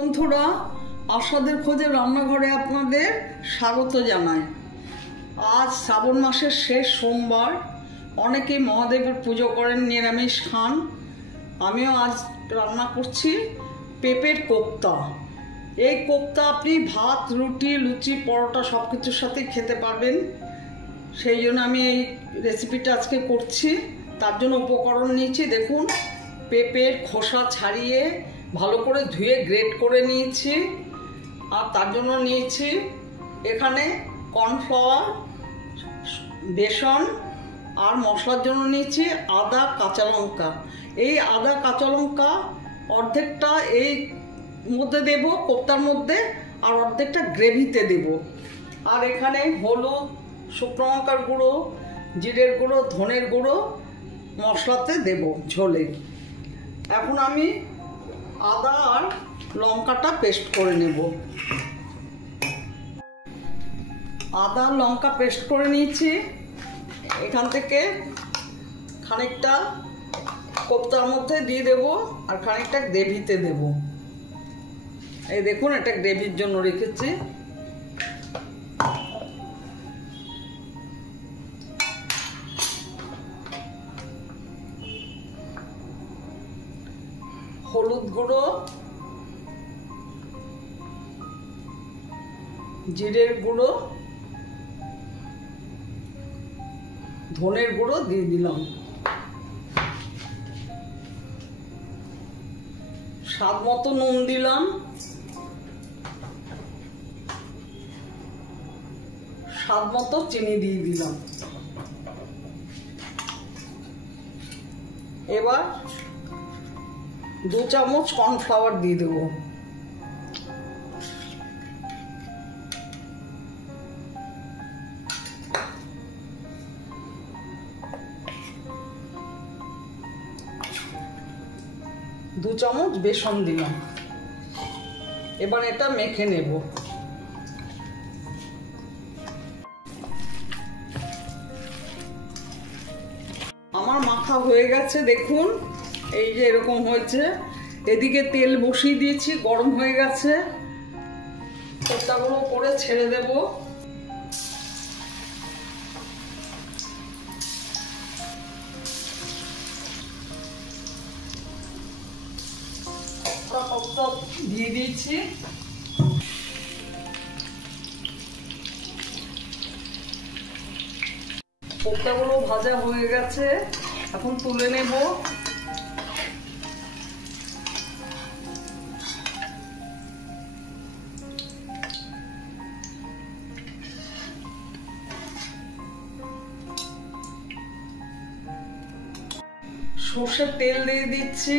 বন্ধুরা, আশাদের খোঁজে রান্নাঘরে আপনাদের স্বাগত জানাই। আজ শ্রাবণ মাসের শেষ সোমবার। অনেকেই মহাদেবের পুজো করেন, নিরামিষ খান। আমিও আজ রান্না করছি পেঁপের কোপ্তা। এই কোপ্তা আপনি ভাত, রুটি, লুচি, পরোটা সব কিছুর সাথেই খেতে পারবেন। সেই জন্য আমি এই রেসিপিটা আজকে করছি। তার জন্য উপকরণ নিয়েছি, দেখুন, পেঁপের খোসা ছাড়িয়ে ভালো করে ধুয়ে গ্রেট করে নিয়েছি। আর তার জন্য নিয়েছি এখানে কর্নফ্লাওয়ার, বেসন, আর মশলার জন্য নিয়েছি আদা, কাঁচা লঙ্কা। এই আদা কাঁচা লঙ্কা অর্ধেকটা এই মধ্যে দেব, কোপ্তার মধ্যে, আর অর্ধেকটা গ্রেভিতে দেব। আর এখানে হলুদ, শুকনো লঙ্কার গুঁড়ো, জিরের গুঁড়ো, ধনের গুঁড়ো মশলাতে দেব ঝোলে। এখন আমি আদা আর লঙ্কাটা পেস্ট করে নেব। আদা লঙ্কা পেস্ট করে নিয়েছি। এখান থেকে খানিকটা কোপ্তার মধ্যে দিয়ে দেব, আর খানিকটা গ্রেভিতে দেব। এই দেখুন, এটা গ্রেভির জন্য রেখেছি। হলুদ গুঁড়ো, জিরের গুঁড়ো, ধনের গুঁড়ো দিয়ে দিলাম। স্বাদ মতো নুন দিলাম। স্বাদ মতো চিনি দিয়ে দিলাম। এবার 2 চামচ কর্নফ্লাওয়ার দিয়ে দেবো। দু চামচ বেসন দিলাম। এবার এটা মেখে নেব। আমার মাখা হয়ে গেছে, দেখুন, এই যে এরকম হয়েছে। এদিকে তেল বসিয়ে দিয়েছি, গরম হয়ে গেছে। কোপ্তাগুলো করে ছেড়ে দেব। কোপ্তা দিয়ে দিয়েছি। কোপ্তাগুলো ভাজা হয়ে গেছে, এখন তুলে নেব। সর্ষের তেল দিয়ে দিচ্ছি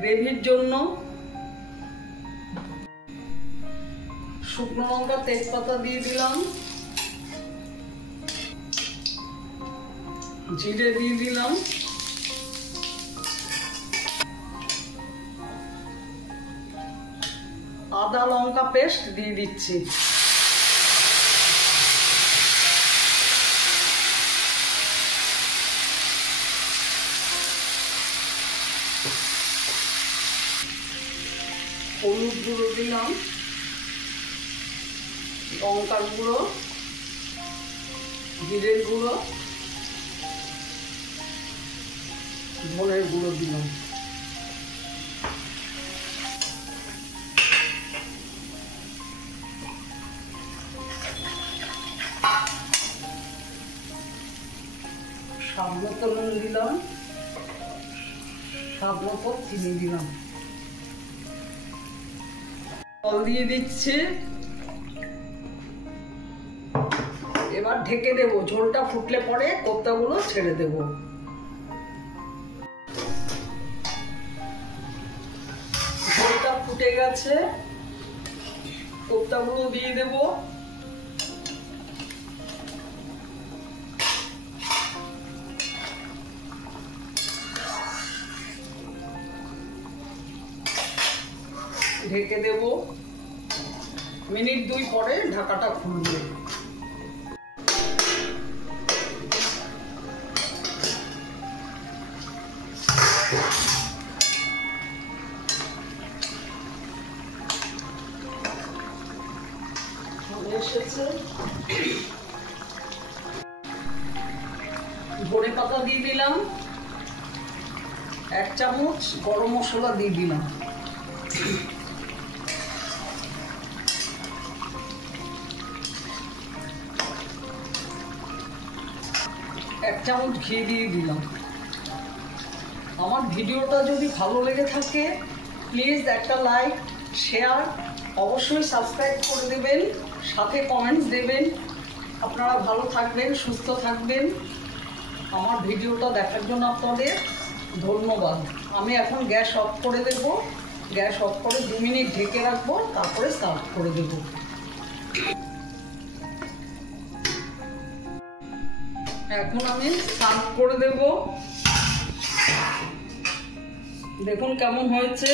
গ্রেভির জন্য। শুকনো লঙ্কা, তেজপাতা দিয়ে দিলাম। জিরে দিয়ে দিলাম। আদা লঙ্কা পেস্ট দিয়ে দিচ্ছি। হলুদ গুঁড়ো দিলাম, লঙ্কার গুঁড়ো, জিরের গুঁড়ো, ধনের গুঁড়ো দিলাম। স্বাদ মতো নুন দিলাম। স্বাদ মতো চিনি দিলাম। জল দিয়ে দিচ্ছি। এবার ঢেকে দেবো। ঝোলটা ফুটলে পরে কোপ্তাগুলো ছেড়ে দেব। ঝোলটা ফুটে গেছে, কোপ্তাগুলো দিয়ে দেব। ঢেকে দেব। মিনিট 2 পরে ঢাকাটা খুলবে। এসেছে। ধনে পাতা দিয়ে দিলাম, 1 চামচ গরম মশলা দিয়ে দিলাম, 1 চামচ ঘি দিয়ে দিলাম। আমার ভিডিওটা যদি ভালো লেগে থাকে প্লিজ একটা লাইক, শেয়ার, অবশ্যই সাবস্ক্রাইব করে দেবেন, সাথে কমেন্টস দেবেন। আপনারা ভালো থাকবেন, সুস্থ থাকবেন। আমার ভিডিওটা দেখার জন্য আপনাদের ধন্যবাদ। আমি এখন গ্যাস অফ করে দেব। গ্যাস অফ করে 2 মিনিট ঢেকে রাখবো, তারপরে সার্ভ করে দেব। এখন আমি সার্ভ করে দেব। দেখুন কেমন হয়েছে।